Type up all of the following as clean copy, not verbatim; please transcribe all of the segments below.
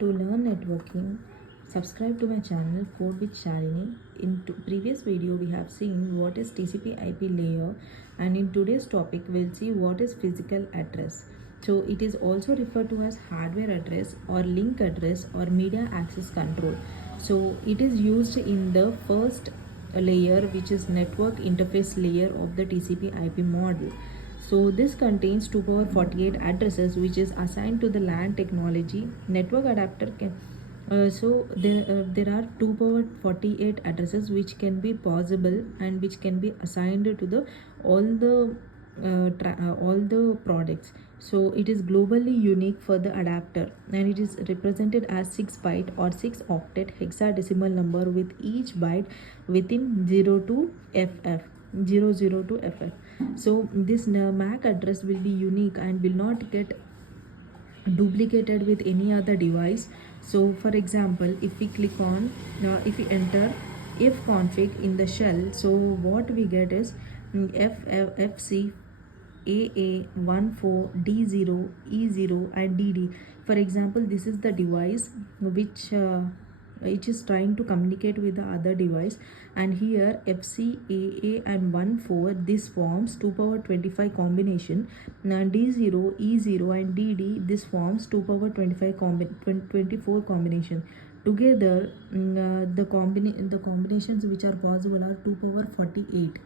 To learn networking, subscribe to my channel Code with Shalini. In previous video, we have seen what is TCP/IP layer, and in today's topic, we'll see what is physical address. So it is also referred to as hardware address or link address or media access control. So it is used in the first layer, which is network interface layer of the TCP/IP model. So this contains 2 power 48 addresses which is assigned to the LAN technology. Network adapter can there are 2 power 48 addresses which can be possible and which can be assigned to the all the products. So it is globally unique for the adapter, and it is represented as 6 byte or 6 octet hexadecimal number with each byte within 0 to ff 00 to ff. So this MAC address will be unique and will not get duplicated with any other device. So for example, if we click on if we enter ifconfig in the shell, so what we get is fc AA14 D0 E0 and DD. For example, this is the device which is trying to communicate with the other device, and here FCAA and 14, this forms 2 power 25 combination. Now D0 E0 and DD, this forms 2 power 24 combination. Together the combinations which are possible are 2 power 48.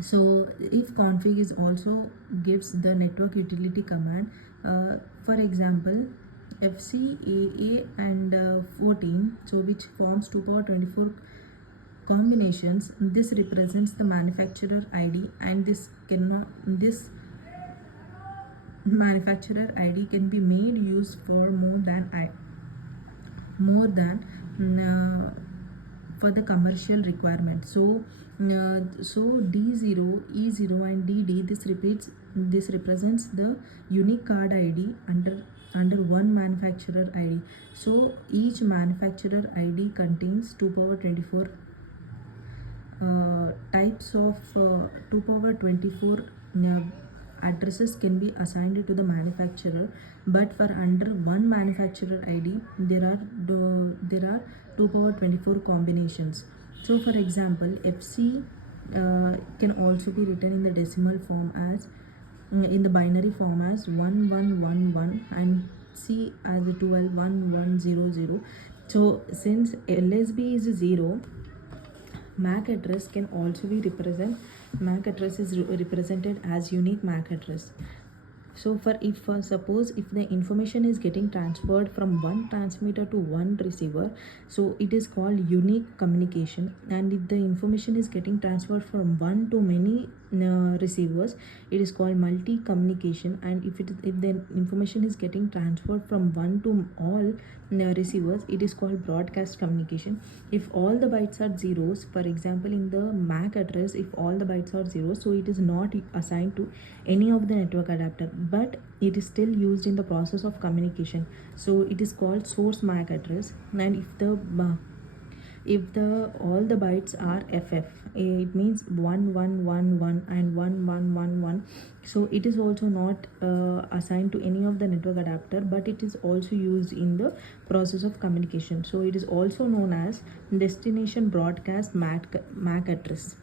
So if config is also gives the network utility command. For example, FCAA and 14, so which forms 2 power 24 combinations. This represents the manufacturer ID, and this manufacturer ID can be made use for more than for the commercial requirement. So D0 E0 and DD, this represents the unique card ID under one manufacturer ID. So each manufacturer ID contains 2 power 24 types of 2 power 24 addresses can be assigned to the manufacturer, but for under one manufacturer ID there are 2 power 24 combinations. So for example, FC can also be written in the decimal form as in the binary form as 1111 and C as 121100. So since LSB is 0, MAC address can also be MAC address is represented as unique MAC address. So suppose if the information is getting transferred from one transmitter to one receiver, so it is called unique communication. And if the information is getting transferred from one to many receivers, it is called multi communication. And if the information is getting transferred from one to all receivers, it is called broadcast communication. If all the bytes are zeros, for example in the MAC address, if all the bytes are zeros, so it is not assigned to any of the network adapter, but it is still used in the process of communication. So it is called source MAC address. And if all the bytes are FF, it means 1111 and 1111. So it is also not assigned to any of the network adapter, but it is also used in the process of communication. So it is also known as destination broadcast MAC address.